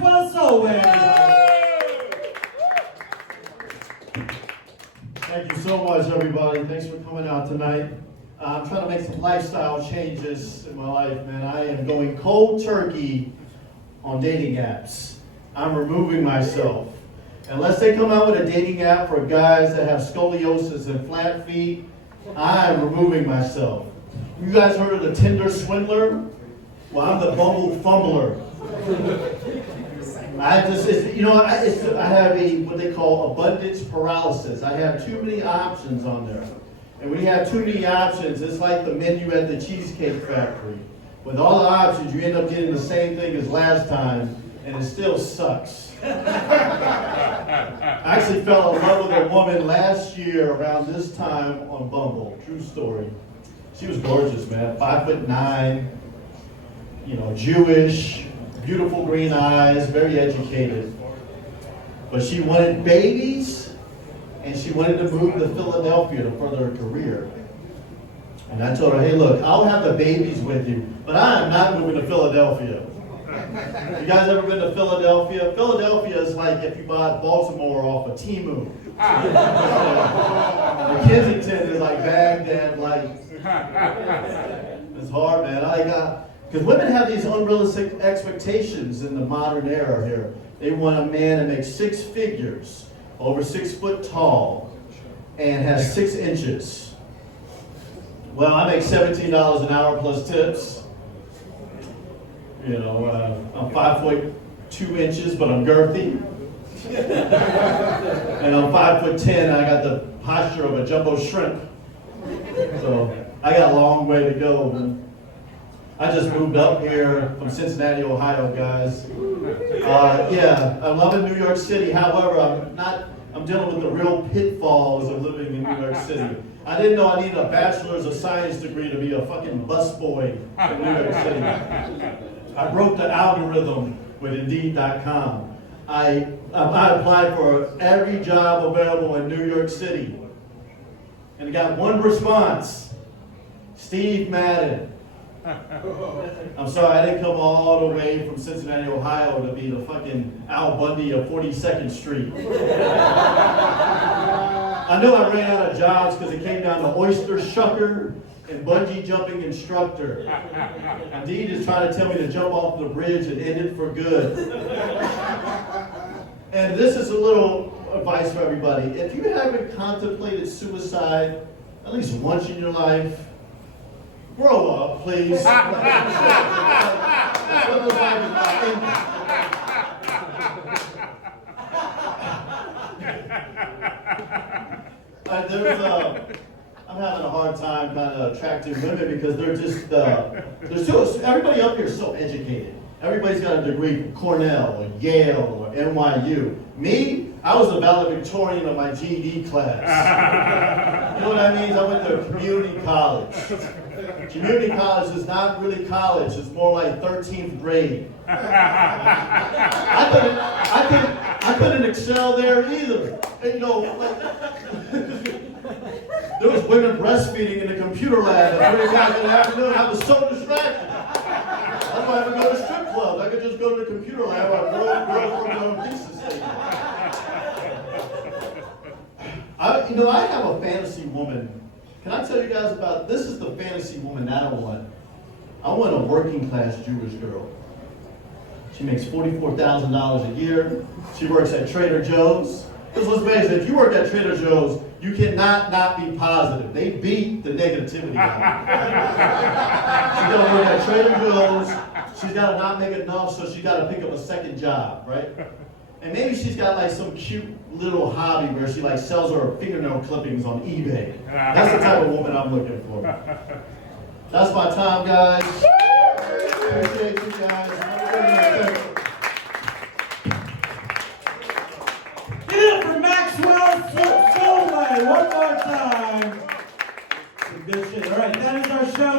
Well, so Thank you so much, everybody. Thanks for coming out tonight. I'm trying to make some lifestyle changes in my life, man. I am going cold turkey on dating apps. I'm removing myself. Unless they come out with a dating app for guys that have scoliosis and flat feet, I'm removing myself. You guys heard of the Tinder swindler? Well, I'm the Bumble fumbler. I have what they call abundance paralysis. I have too many options on there. And when you have too many options, it's like the menu at the Cheesecake Factory. With all the options, you end up getting the same thing as last time, and it still sucks. I actually fell in love with a woman last year around this time on Bumble. True story. She was gorgeous, man. 5'9", Jewish, beautiful green eyes, very educated. But she wanted babies, and she wanted to move to Philadelphia to further her career. And I told her, hey, look, I'll have the babies with you, but I am not moving to Philadelphia. You guys ever been to Philadelphia? Philadelphia is like if you bought Baltimore off of Temu. Kensington is like Baghdad, it's hard, man. Because women have these unrealistic expectations in the modern era here. They want a man that makes 6 figures, over 6 foot tall, and has 6 inches. Well, I make $17 an hour plus tips. I'm 5'2" but I'm girthy. And I'm 5'10", I got the posture of a jumbo shrimp. So I got a long way to go. Man. I just moved up here from Cincinnati, Ohio, guys. I'm loving New York City. However, I'm dealing with the real pitfalls of living in New York City. I didn't know I needed a bachelor's of science degree to be a fucking busboy in New York City. I broke the algorithm with Indeed.com. I applied for every job available in New York City. And I got one response. Steve Madden. I'm sorry, I didn't come all the way from Cincinnati, Ohio to be the fucking Al Bundy of 42nd Street. I know I ran out of jobs because it came down to oyster shucker and bungee jumping instructor. Indeed is trying to tell me to jump off the bridge and end it for good. And this is a little advice for everybody. If you haven't contemplated suicide at least once in your life, grow up, please. I'm having a hard time kind of attracting women because they're just, everybody up here is so educated. Everybody's got a degree from Cornell or Yale or NYU. Me, I was the valedictorian of my GED class. You know what that means? I went to community college. Community college is not really college. It's more like 13th grade. I couldn't excel there either. And, there was women breastfeeding in the computer lab at 3 o'clock in the afternoon. I was so distracted. That's why I would go to strip clubs. I could just go to the computer lab while girls working on pieces. I have a fantasy woman. Can I tell you guys about, this is the fantasy woman that I want. I want a working class Jewish girl. She makes $44,000 a year. She works at Trader Joe's. Because let's face it, if you work at Trader Joe's, you cannot not be positive. They beat the negativity out. She's got to work at Trader Joe's. She's got to not make enough, so she's got to pick up a second job, right? And maybe she's got like some cute little hobby where she like sells her fingernail clippings on eBay. That's the type of woman I'm looking for. That's my time, guys. Appreciate you guys.